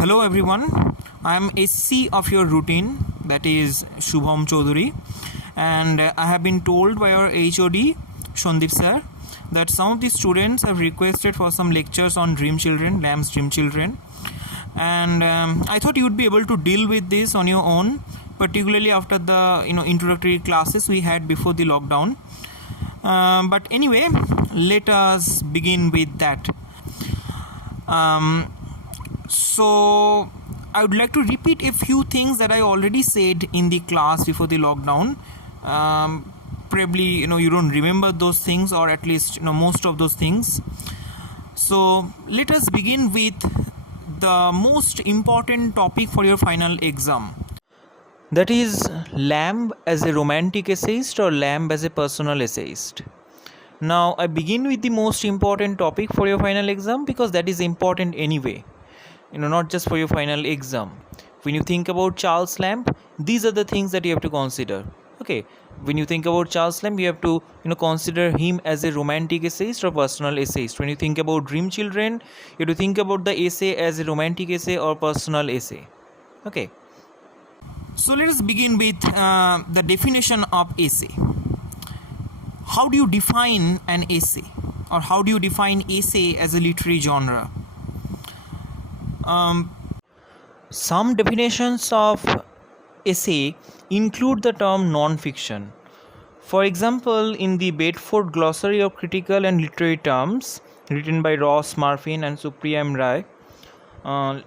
Hello everyone, I am SC of your routine, that is Shubham Chaudhary, and I have been told by our HOD Shondip sir that some of the students have requested for some lectures on Dream Children, Lamb's Dream Children, and I thought you would be able to deal with this on your own, particularly after the introductory classes we had before the lockdown. But anyway, let us begin with that. So I would like to repeat a few things that I already said in the class before the lockdown. Probably you don't remember those things, or at least most of those things. So let us begin with the most important topic for your final exam. That is Lamb as a romantic essayist or Lamb as a personal essayist. Now I begin with the most important topic for your final exam because that is important anyway. Not just for your final exam. When you think about Charles Lamb, these are the things that you have to consider. Okay, when you think about Charles Lamb, you have to consider him as a romantic essayist or personal essayist. When you think about Dream Children, you have to think about the essay as a romantic essay or personal essay. Okay, so let us begin with the definition of essay. How do you define an essay, or how do you define essay as a literary genre? Some definitions of essay include the term non-fiction. For example, in the Bedford Glossary of Critical and Literary Terms, written by Ross Marfin and Supriya M. Rai,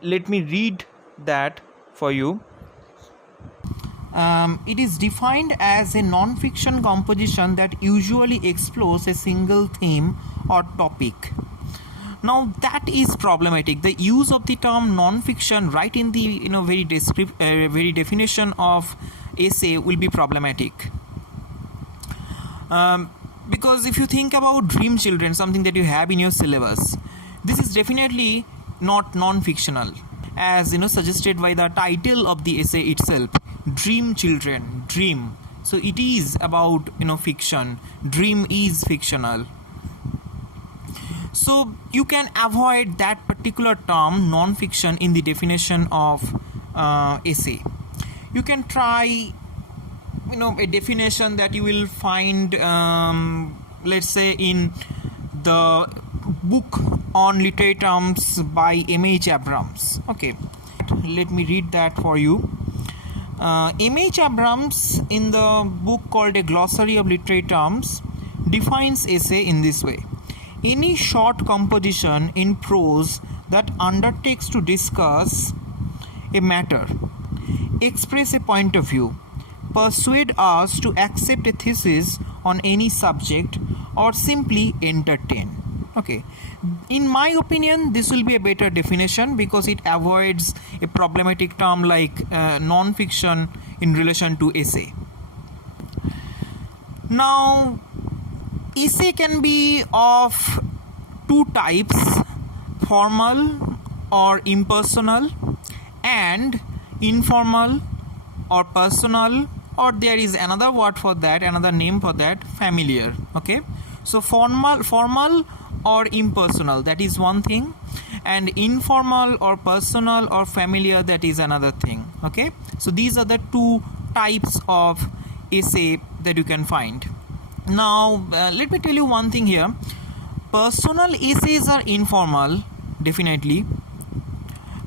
let me read that for you. It is defined as a non-fiction composition that usually explores a single theme or topic. Now that is problematic. The use of the term non-fiction right in the very definition of essay will be problematic. Because if you think about Dream Children, something that you have in your syllabus, this is definitely not non-fictional, as suggested by the title of the essay itself. Dream Children, dream. So it is about fiction. Dream is fictional. So you can avoid that particular term non-fiction in the definition of essay. You can try a definition that you will find let's say in the book on literary terms by M.H. Abrams. Okay, let me read that for you. M.H. Abrams, in the book called A Glossary of Literary Terms, defines essay in this way: any short composition in prose that undertakes to discuss a matter, express a point of view, persuade us to accept a thesis on any subject, or simply entertain. Okay, in my opinion, this will be a better definition because it avoids a problematic term like non-fiction in relation to essay. Now, essay can be of two types: formal or impersonal, and informal or personal, or there is another word for that, another name for that, familiar. Okay, so formal or impersonal, that is one thing, and informal or personal or familiar, that is another thing. Okay, so these are the two types of essay that you can find. Now let me tell you one thing here. Personal essays are informal, definitely,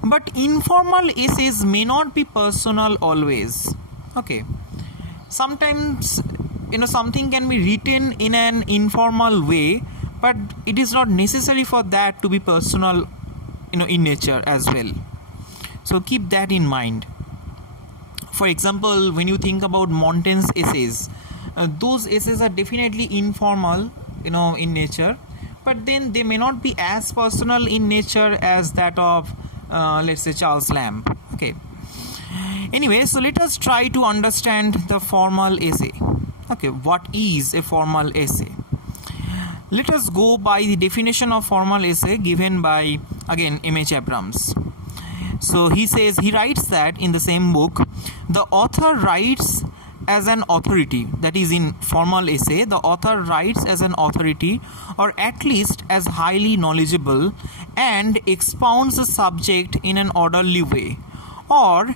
but informal essays may not be personal always. Okay, sometimes something can be written in an informal way, but it is not necessary for that to be personal in nature as well. So keep that in mind. For example, when you think about Montaigne's essays, those essays are definitely informal in nature, but then they may not be as personal in nature as that of let's say Charles Lamb. Okay, anyway, so let us try to understand the formal essay. Okay, what is a formal essay? Let us go by the definition of formal essay given by, again, M.H. Abrams. So he writes that in the same book, the author writes as an authority, that is, in formal essay, the author writes as an authority, or at least as highly knowledgeable and expounds the subject in an orderly way. Or,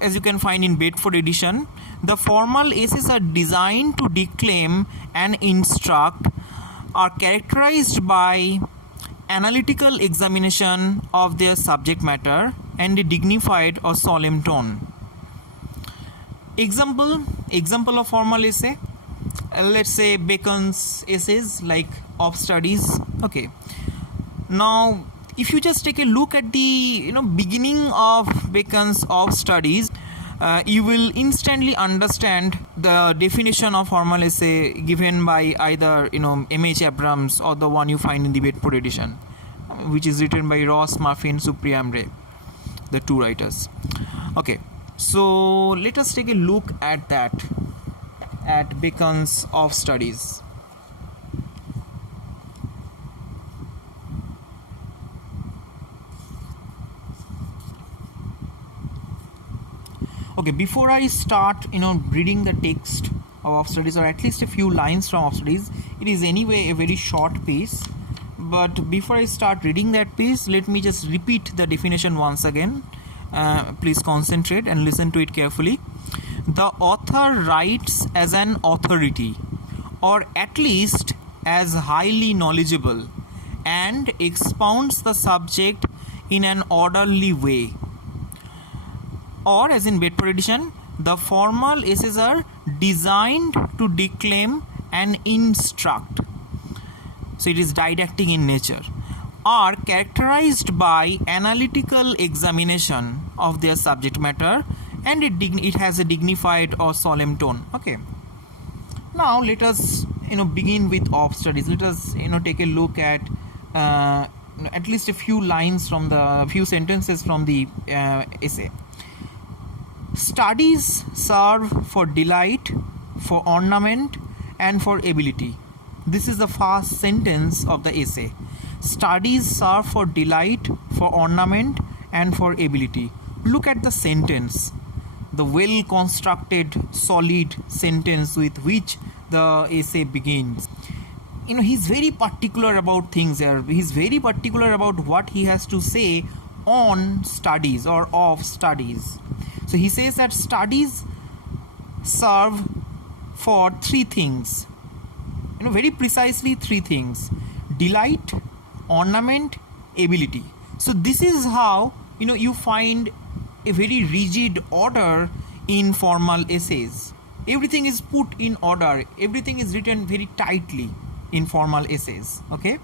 as you can find in Bedford edition, the formal essays are designed to declaim and instruct, are characterized by analytical examination of their subject matter and a dignified or solemn tone. Example of formal essay. Let's say Bacon's essays like Of Studies. Okay. Now, if you just take a look at the beginning of Bacon's Of Studies, you will instantly understand the definition of formal essay given by either M.H. Abrams or the one you find in the Bedford edition, which is written by Ross, Muffin, Supriam Ray, the two writers. Okay, so let us take a look at that, at Bacon's Of Studies. Okay, before I start reading the text of Studies, or at least a few lines from Of Studies, it is anyway a very short piece, but before I start reading that piece, let me just repeat the definition once again. Please concentrate and listen to it carefully. The author writes as an authority, or at least as highly knowledgeable, and expounds the subject in an orderly way. Or, as in Bedford edition, the formal essays are designed to declaim and instruct. So it is didactic in nature. Are characterized by analytical examination of their subject matter, and it has a dignified or solemn tone. Okay. Now let us begin with Of Studies. Let us take a look at least a few lines from the few sentences from the essay. Studies serve for delight, for ornament, and for ability. This is the first sentence of the essay. Studies serve for delight, for ornament, and for ability. Look at the sentence, the well constructed, solid sentence with which the essay begins. He's very particular about things here. He's very particular about what he has to say on studies or of studies. So he says that studies serve for three things, very precisely three things: delight, ornament, ability. So this is how you find a very rigid order in formal essays. Everything is put in order, everything is written very tightly in formal essays. Okay,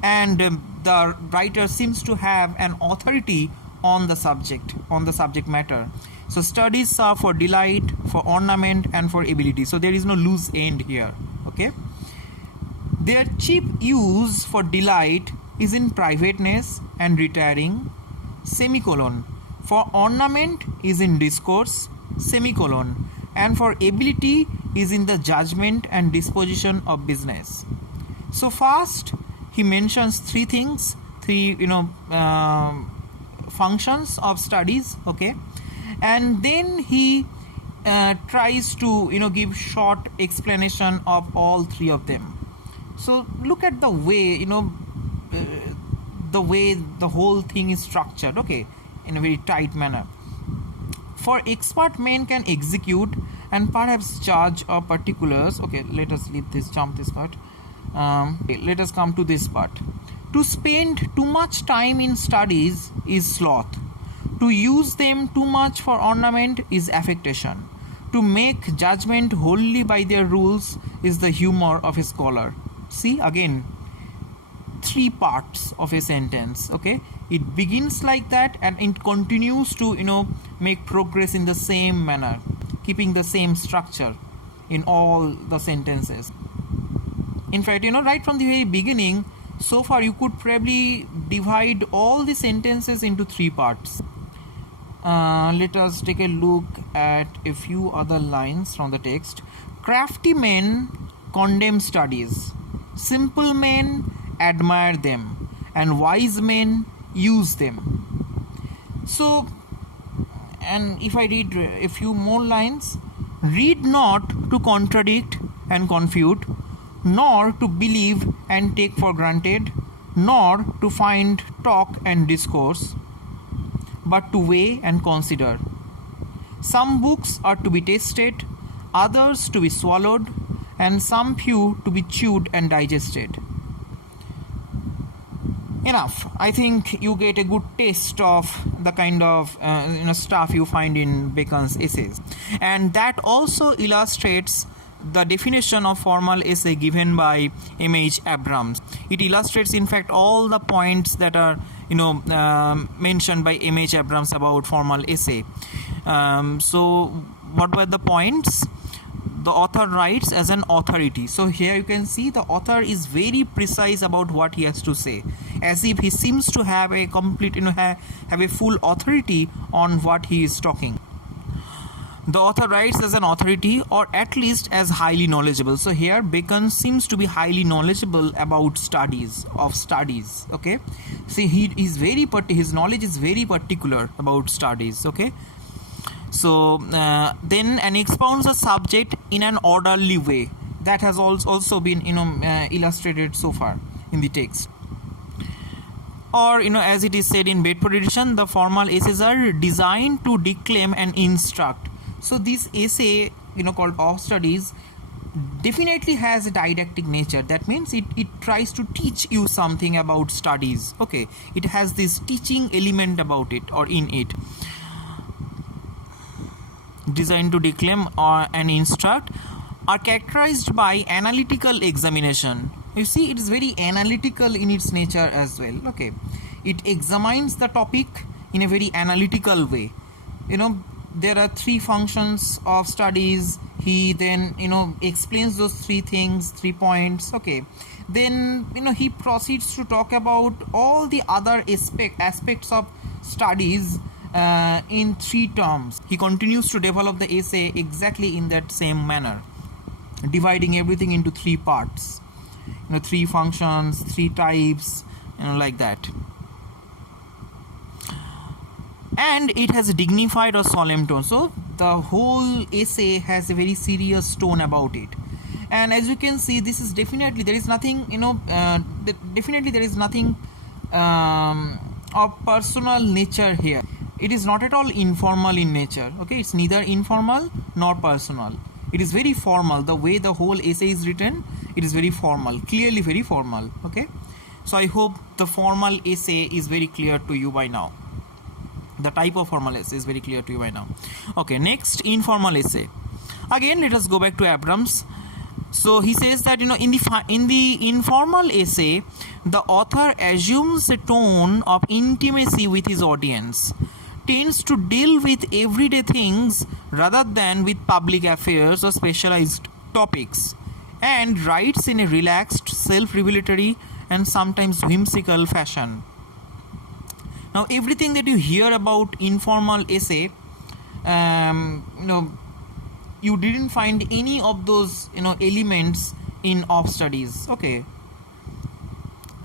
and the writer seems to have an authority on the subject matter. So studies serve for delight, for ornament, and for ability. So there is no loose end here. Okay. Their chief use for delight is in privateness and retiring, semicolon. For ornament is in discourse, semicolon. And for ability is in the judgment and disposition of business. So first he mentions three things, three functions of studies. Okay. And then he tries to give short explanation of all three of them. So look at the way the whole thing is structured. Okay, in a very tight manner. For expert men can execute and perhaps judge of particulars. Okay, let us jump this part. Let us come to this part. To spend too much time in studies is sloth. To use them too much for ornament is affectation. To make judgment wholly by their rules is the humor of a scholar. See, again, three parts of a sentence. Okay, it begins like that and it continues to make progress in the same manner, keeping the same structure in all the sentences. In fact, right from the very beginning, so far you could probably divide all the sentences into three parts. Let us take a look at a few other lines from the text. Crafty men condemn studies, simple men admire them, and wise men use them. So, and if I read a few more lines, read not to contradict and confute, nor to believe and take for granted, nor to find talk and discourse, but to weigh and consider. Some books are to be tasted, others to be swallowed, and some few to be chewed and digested. Enough. I think you get a good taste of the kind of stuff you find in Bacon's essays, and that also illustrates the definition of formal essay given by M.H. Abrams. It illustrates, in fact, all the points that are mentioned by M.H. Abrams about formal essay. So what were the points? The author writes as an authority. So here you can see the author is very precise about what he has to say, as if he seems to have a complete, have a full authority on what he is talking. The author writes as an authority, or at least as highly knowledgeable. So here Bacon seems to be highly knowledgeable about studies. Okay, see, he is his knowledge is very particular about studies. Okay. So then, and expounds a subject in an orderly way. That has also been illustrated so far in the text. Or as it is said in Bedford edition, the formal essays are designed to declaim and instruct. So this essay called Of Studies definitely has a didactic nature. That means it tries to teach you something about studies. Okay, it has this teaching element about it, or in it. Designed to declaim and instruct, are characterized by analytical examination. You see, it is very analytical in its nature as well. Okay, it examines the topic in a very analytical way. There are three functions of studies. He then explains those 3 things, 3 points. Okay, then he proceeds to talk about all the other aspects of studies in 3 terms. He continues to develop the essay exactly in that same manner, dividing everything into 3 parts, 3 functions, 3 types, like that. And it has a dignified or solemn tone. So the whole essay has a very serious tone about it. And as you can see, this is definitely, there is nothing definitely there is nothing of personal nature here. It is not at all informal in nature. Okay, it's neither informal nor personal. It is very formal. The way the whole essay is written, it is very formal, clearly very formal. Okay, so I hope the formal essay is very clear to you by now. The type of formal essay is very clear to you by now. Okay, next, informal essay. Again, let us go back to Abrams. So he says that in the informal essay, the author assumes a tone of intimacy with his audience, tends to deal with everyday things rather than with public affairs or specialized topics, and writes in a relaxed, self-revelatory and sometimes whimsical fashion. Now, everything that you hear about informal essay, you didn't find any of those elements in Of Studies. Okay,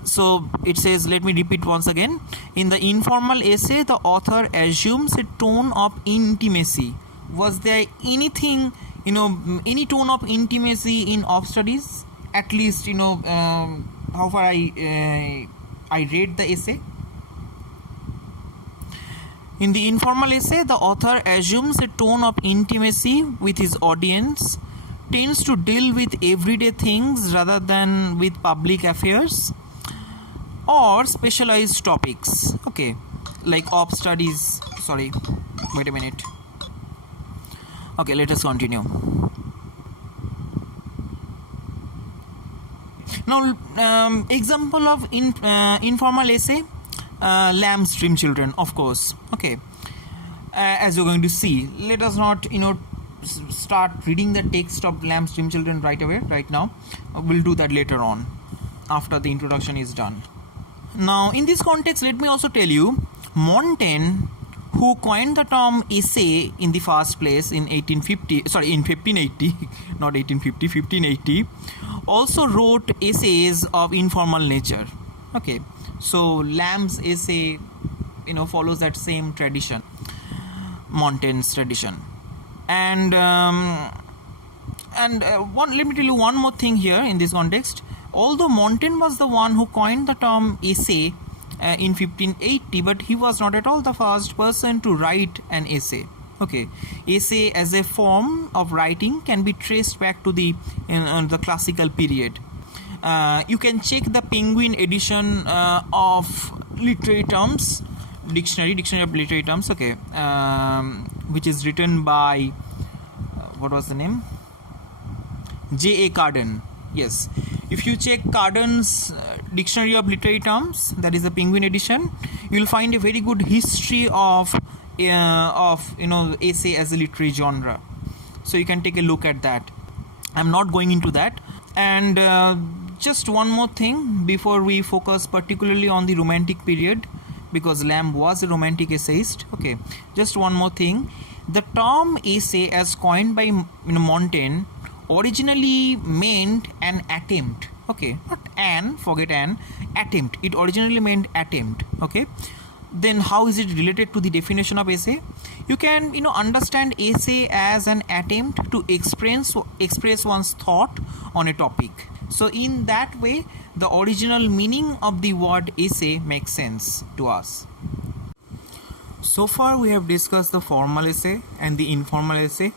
so it says, let me repeat once again, in the informal essay the author assumes a tone of intimacy. Was there anything, any tone of intimacy in Of Studies? At least how far I read the essay. In the informal essay, the author assumes a tone of intimacy with his audience, tends to deal with everyday things rather than with public affairs or specialized topics. Okay, like Of Studies. Sorry, wait a minute. Okay, let us continue. Now, example of informal essay. Lamb's Dream Children, of course. Okay, as you're going to see, let us not start reading the text of Lamb's Dream Children right away, right now. We'll do that later on, after the introduction is done. Now, in this context, let me also tell you, Montaigne, who coined the term essay in the first place in 1580, not 1850, 1580, also wrote essays of informal nature. Okay, so Lamb's essay, follows that same tradition, Montaigne's tradition. And let me tell you one more thing here in this context. although Montaigne was the one who coined the term essay in 1580, but he was not at all the first person to write an essay. Okay, essay as a form of writing can be traced back to the classical period. You can check the Penguin edition of literary terms, dictionary of literary terms, okay, which is written by what was the name, J.A. Carden. Yes, if you check Carden's dictionary of literary terms, that is the Penguin edition, you will find a very good history of essay as a literary genre. So you can take a look at that. I'm not going into that. And just one more thing before we focus particularly on the Romantic period, because Lamb was a Romantic essayist. Okay, just one more thing. The term essay, as coined by Montaigne, originally meant an attempt. Okay, not an, forget an, attempt. It originally meant attempt. Okay, then how is it related to the definition of essay? You can understand essay as an attempt to express one's thought on a topic. So in that way, the original meaning of the word essay makes sense to us. So far we have discussed the formal essay and the informal essay,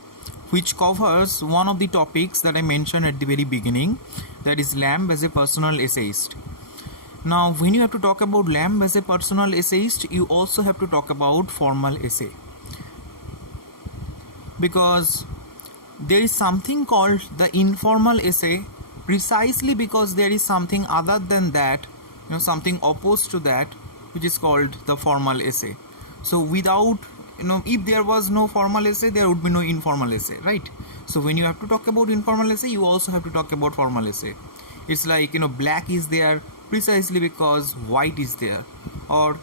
which covers one of the topics that I mentioned at the very beginning, that is Lamb as a personal essayist. Now, when you have to talk about Lamb as a personal essayist, you also have to talk about formal essay, because there is something called the informal essay, precisely because there is something other than that, something opposed to that, which is called the formal essay. So without, if there was no formal essay, there would be no informal essay, right? So when you have to talk about informal essay, you also have to talk about formal essay. It's like, black is there precisely because white is there, or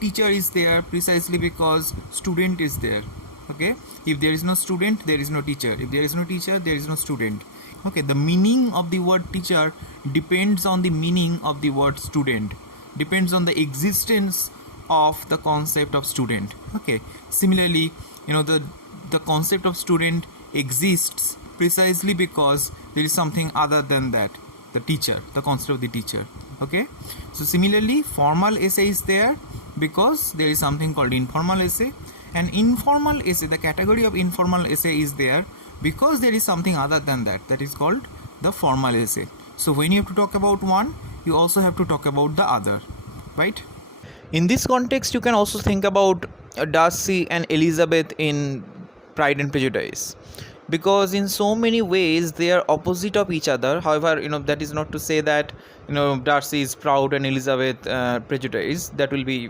teacher is there precisely because student is there. Okay, if there is no student, there is no teacher. If there is no teacher, there is no student. Okay, the meaning of the word teacher depends on the meaning of the word student, depends on the existence of the concept of student. Okay, similarly, the concept of student exists precisely because there is something other than that, the teacher, the concept of the teacher. Okay, so similarly, formal essay is there because there is something called informal essay, and informal essay, the category of informal essay is there because there is something other than that, that is called the formal essay. So when you have to talk about one, you also have to talk about the other, right? In this context, you can also think about Darcy and Elizabeth in Pride and Prejudice, because in so many ways they are opposite of each other. However, that is not to say that Darcy is proud and Elizabeth prejudiced. That will be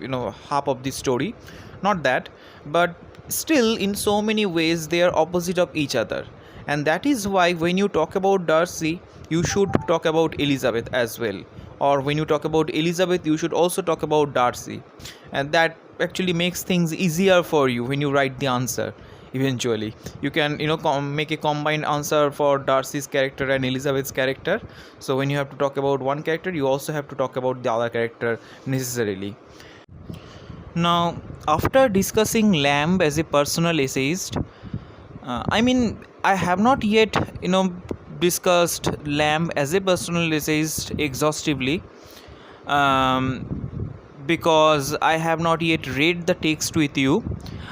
half of the story, not that, but still in so many ways they are opposite of each other, and that is why when you talk about Darcy, you should talk about Elizabeth as well, or when you talk about Elizabeth, you should also talk about Darcy, and that actually makes things easier for you when you write the answer. Eventually you can make a combined answer for Darcy's character and Elizabeth's character. So when you have to talk about one character, you also have to talk about the other character necessarily. Now, after discussing Lamb as a personal essayist, I have not yet discussed Lamb as a personal essayist exhaustively, because I have not yet read the text with you.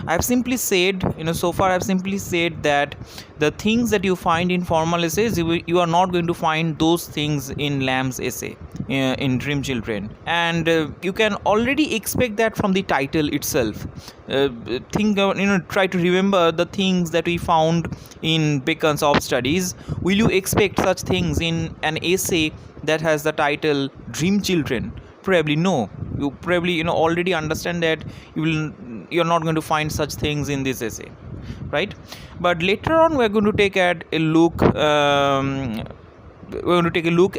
I've simply said, so far I've simply said that the things that you find in formal essays, you are not going to find those things in Lamb's essay, in Dream Children. And you can already expect that from the title itself. Try to remember the things that we found in Bacon's Of Studies. Will you expect such things in an essay that has the title Dream Children? Probably no. You probably already understand that you're not going to find such things in this essay, right? But later on we're going to take a look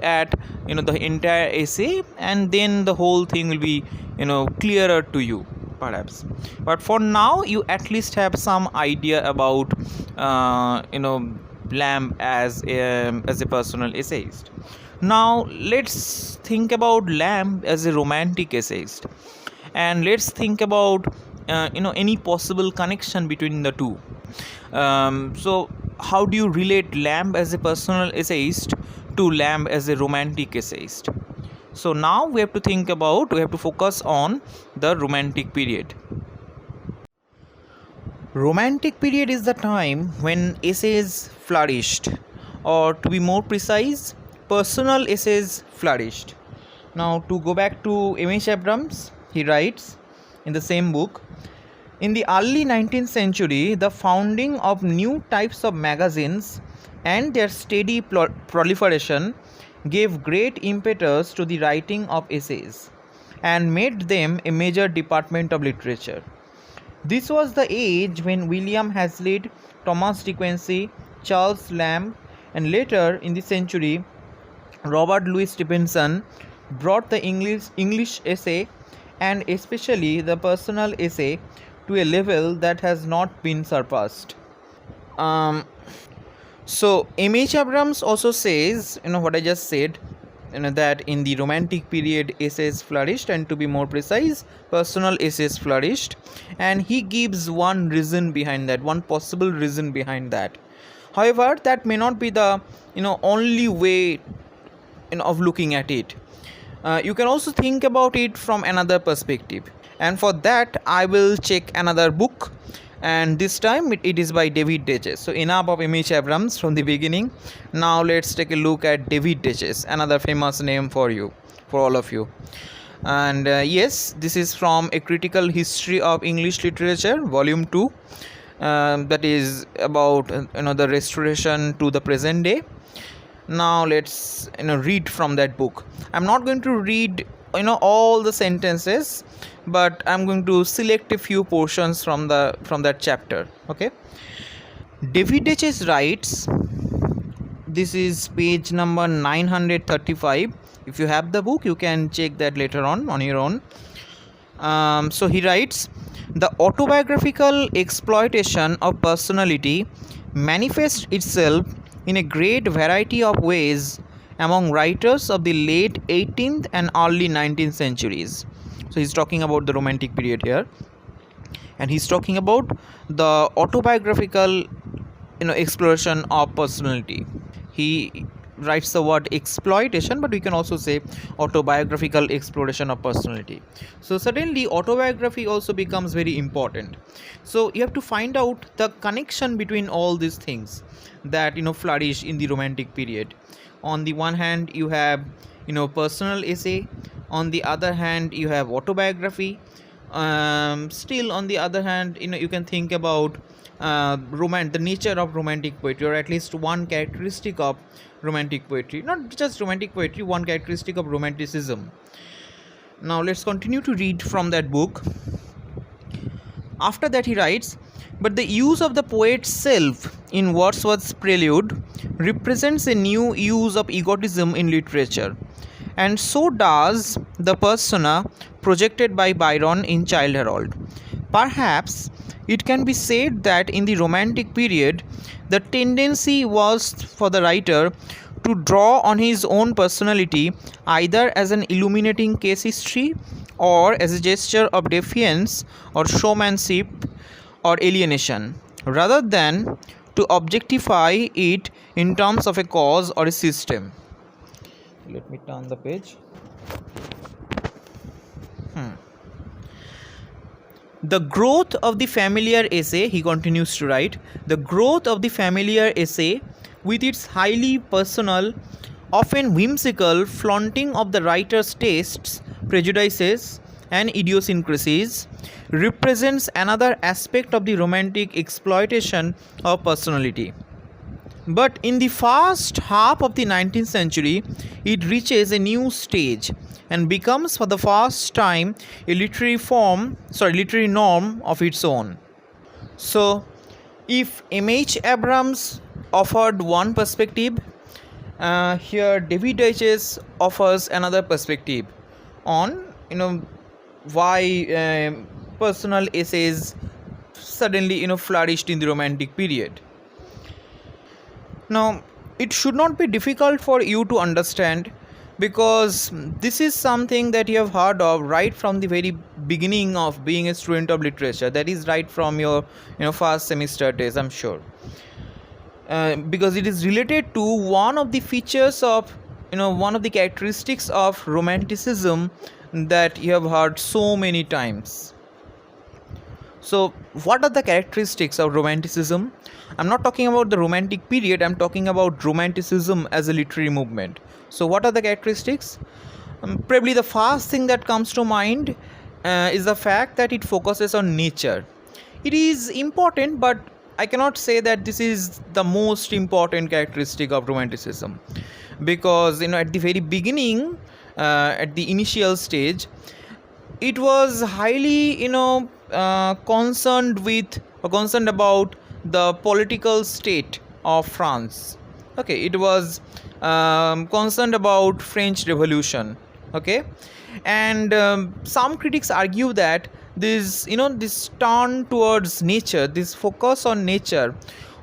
at the entire essay, and then the whole thing will be clearer to you perhaps. But for now, you at least have some idea about Lamb as a personal essayist. Now let's think about Lamb as a romantic essayist, and let's think about any possible connection between the two. So how do you relate Lamb as a personal essayist to Lamb as a romantic essayist. So now we have to focus on the romantic period. Romantic period is the time when essays flourished, or to be more precise, personal essays flourished. Now, to go back to M.H. Abrams, he writes in the same book, in the early 19th century, the founding of new types of magazines and their steady proliferation gave great impetus to the writing of essays and made them a major department of literature. This was the age when William Hazlitt, Thomas De Quincey, Charles Lamb, and later in the century, Robert Louis Stevenson brought the English essay and especially the personal essay to a level that has not been surpassed. So M.H. Abrams also says, what I just said, that in the romantic period essays flourished, and to be more precise, personal essays flourished, and he gives one reason behind that, one possible reason behind that. However, that may not be the only way of looking at it. You can also think about it from another perspective, and for that I will check another book, and this time it is by David Deches. So enough of M.H. Abrams from the beginning. Now let's take a look at David Deches, another famous name for all of you. And yes, this is from A Critical History of English Literature, Volume 2. That is about the restoration to the present day. Now let's read from that book. I'm not going to read all the sentences, but I'm going to select a few portions from that chapter. Okay. David Deches writes, this is page number 935. If you have the book, you can check that later on your own. So he writes, the autobiographical exploitation of personality manifests itself in a great variety of ways among writers of the late 18th and early 19th centuries. So he's talking about the romantic period here, and he's talking about the autobiographical exploration of personality. He writes the word exploitation, but we can also say autobiographical exploration of personality. So suddenly autobiography also becomes very important. So you have to find out the connection between all these things that flourish in the romantic period. On the one hand you have personal essay, on the other hand you have autobiography. Still on the other hand you can think about the nature of romantic poetry, or at least one characteristic of romantic poetry, not just romantic poetry, one characteristic of romanticism. Now let's continue to read from that book. After that he writes, but the use of the poet's self in Wordsworth's Prelude represents a new use of egotism in literature, and so does the persona projected by Byron in Childe Harold. Perhaps it can be said that in the romantic period the tendency was for the writer to draw on his own personality either as an illuminating case history or as a gesture of defiance or showmanship or alienation, rather than to objectify it in terms of a cause or a system. Let me turn the page. The growth of the familiar essay, he continues to write, the growth of the familiar essay with its highly personal, often whimsical flaunting of the writer's tastes, prejudices, and idiosyncrasies represents another aspect of the romantic exploitation of personality. But in the first half of the 19th century, it reaches a new stage and becomes for the first time a literary norm of its own. So, if M.H. Abrams offered one perspective, here David Deches offers another perspective on why personal essays suddenly flourished in the romantic period. Now, it should not be difficult for you to understand, because this is something that you have heard of right from the very beginning of being a student of literature, that is right from your first semester days, I'm sure. because it is related to one of the features of, one of the characteristics of romanticism that you have heard so many times. So what are the characteristics of romanticism? I'm not talking about the romantic period, I'm talking about romanticism as a literary movement. So what are the characteristics? Probably the first thing that comes to mind is the fact that it focuses on nature. It is important, but I cannot say that this is the most important characteristic of romanticism, because at the very beginning, at the initial stage, it was highly concerned with or concerned about the political state of France. Okay, it was concerned about French Revolution. Okay, and some critics argue that this turn towards nature, this focus on nature,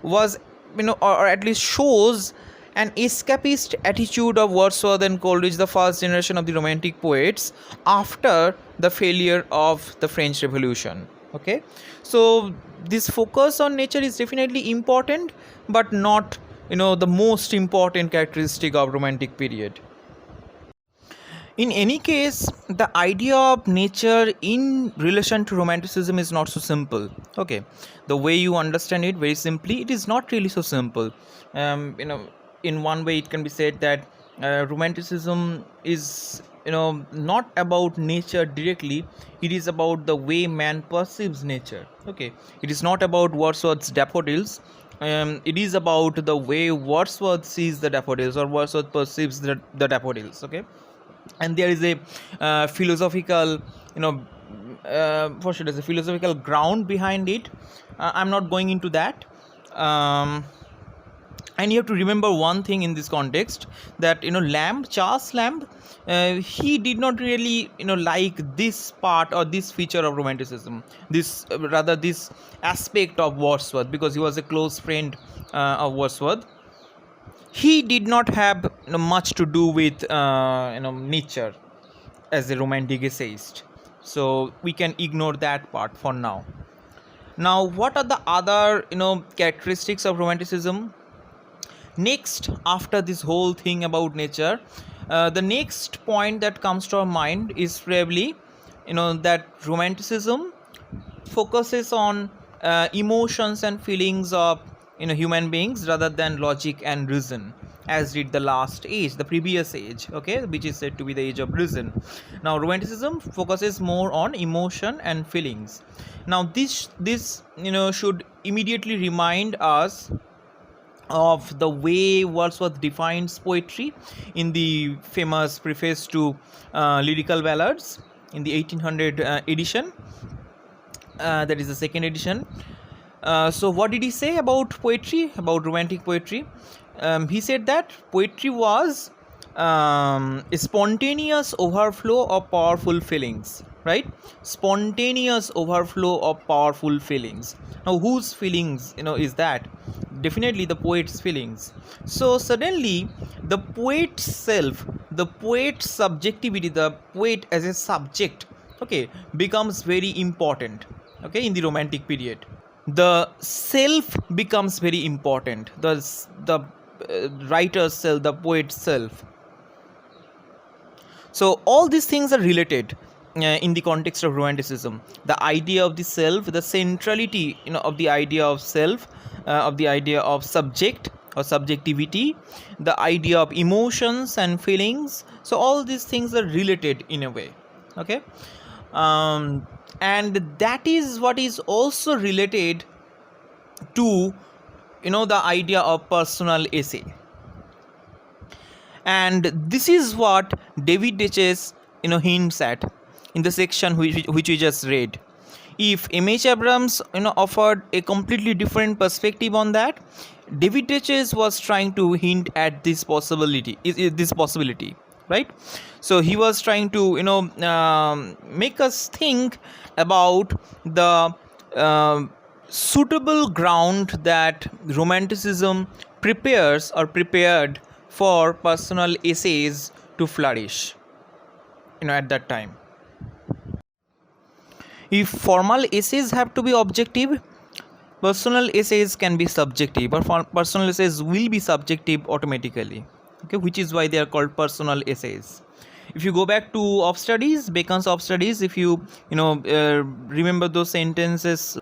was or at least shows an escapist attitude of Wordsworth and Coleridge, the first generation of the Romantic poets, after the failure of the French Revolution. Okay, so this focus on nature is definitely important, but not the most important characteristic of Romantic period. In any case, the idea of nature in relation to romanticism is not so simple. Okay, the way you understand it very simply, it is not really so simple. In one way, it can be said that romanticism is not about nature directly. It is about the way man perceives nature. Okay, it is not about Wordsworth's daffodils. It is about the way Wordsworth sees the daffodils, or Wordsworth perceives the daffodils. Okay, and there is a philosophical for sure there's a philosophical ground behind it. I'm not going into that, and you have to remember one thing in this context, that Charles Lamb, he did not really like this part or this feature of romanticism, this rather this aspect of Wordsworth, because he was a close friend of Wordsworth. He did not have much to do with nature as a romantic essayist, so we can ignore that part for now. Now, what are the other characteristics of romanticism? Next, after this whole thing about nature, the next point that comes to our mind is probably that romanticism focuses on emotions and feelings of human beings rather than logic and reason, as did the last age, the previous age, okay, which is said to be the age of reason. Now romanticism focuses more on emotion and feelings. Now this should immediately remind us of the way Wordsworth defines poetry in the famous preface to Lyrical Ballads in the 1800 edition. That is the second edition. So what did he say about poetry, about romantic poetry? He said that poetry was a spontaneous overflow of powerful feelings, right? Spontaneous overflow of powerful feelings. Now whose feelings is that? Definitely the poet's feelings. So suddenly the poet's self, the poet's subjectivity, the poet as a subject, okay, becomes very important, okay, in the romantic period. The self becomes very important, the writer's self, the poet's self. So all these things are related in the context of romanticism. The idea of the self, the centrality of the idea of self, of the idea of subject or subjectivity, the idea of emotions and feelings. So all these things are related in a way, okay, and that is what is also related to the idea of personal essay. And this is what David Deches hints at in the section which we just read. If M.H. Abrams offered a completely different perspective on that, David Deches was trying to hint at this possibility, right? So he was trying to make us think about the suitable ground that romanticism prepared for personal essays to flourish at that time. If formal essays have to be objective, personal essays can be subjective, or personal essays will be subjective automatically, okay, which is why they are called personal essays. If you go back to of studies, Bacon's of studies, if you remember those sentences,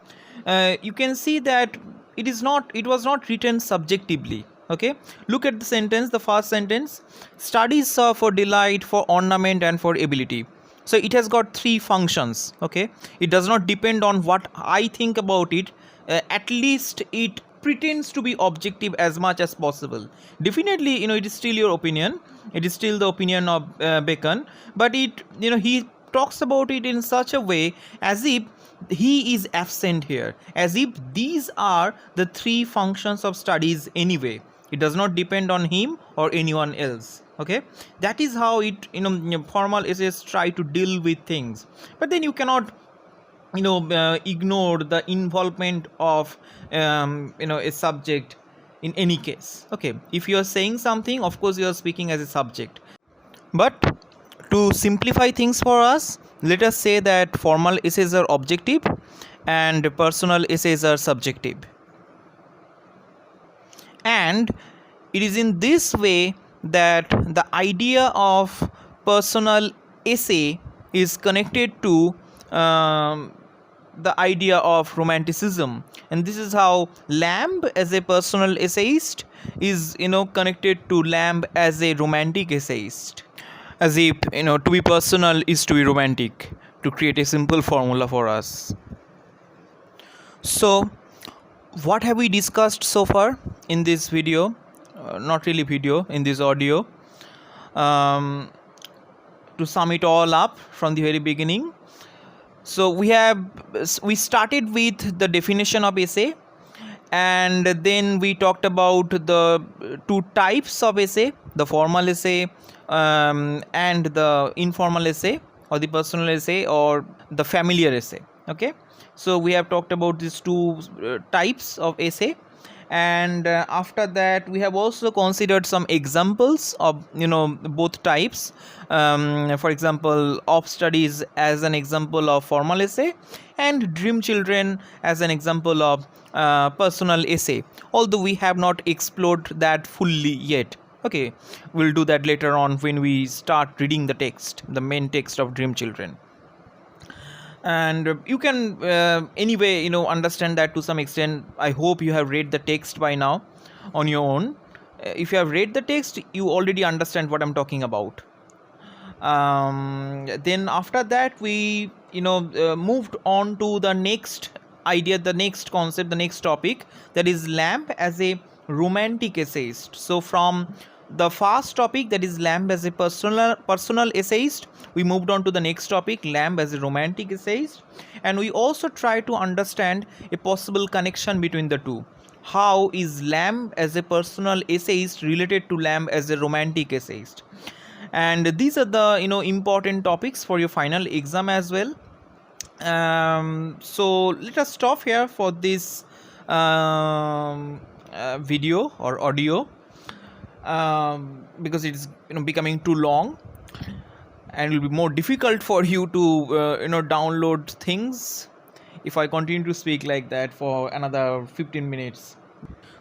you can see that it was not written subjectively. Okay, look at the sentence, the first sentence: studies serve for delight, for ornament, and for ability. So it has got three functions. Okay, it does not depend on what I think about it. At least it pretends to be objective as much as possible. Definitely, it is still your opinion, it is still the opinion of Bacon, but he talks about it in such a way as if he is absent here, as if these are the three functions of studies anyway. It does not depend on him or anyone else. Okay, that is how it formal essays try to deal with things. But then you cannot ignore the involvement of a subject in any case. Okay, if you are saying something, of course you are speaking as a subject. But to simplify things for us, let us say that formal essays are objective and personal essays are subjective. And it is in this way that the idea of personal essay is connected to the idea of romanticism, and this is how Lamb as a personal essayist is connected to Lamb as a romantic essayist, as if to be personal is to be romantic, to create a simple formula for us. So what have we discussed so far in this video, not really video, in this audio? To sum it all up from the very beginning, so we started with the definition of essay, and then we talked about the two types of essay, the formal essay and the informal essay, or the personal essay or the familiar essay. Okay, so we have talked about these two types of essay, and after that we have also considered some examples of both types. For example, of studies as an example of formal essay, and dream children as an example of personal essay, although we have not explored that fully yet. Okay, we'll do that later on when we start reading the text, the main text of dream children. And you can anyway understand that to some extent. I hope you have read the text by now on your own. If you have read the text, you already understand what I'm talking about. Then after that we moved on to the next idea, the next concept, the next topic, that is Lamb as a romantic essayist. So from the first topic, that is Lamb as a personal essayist, we moved on to the next topic, Lamb as a romantic essayist, and we also try to understand a possible connection between the two. How is Lamb as a personal essayist related to Lamb as a romantic essayist? And these are the important topics for your final exam as well. So let us stop here for this video or audio, because it is becoming too long, and it will be more difficult for you to download things if I continue to speak like that for another 15 minutes.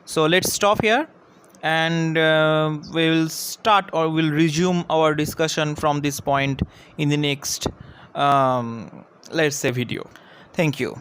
So let's stop here, and we'll start, or we'll resume our discussion from this point in the next let's say video. Thank you.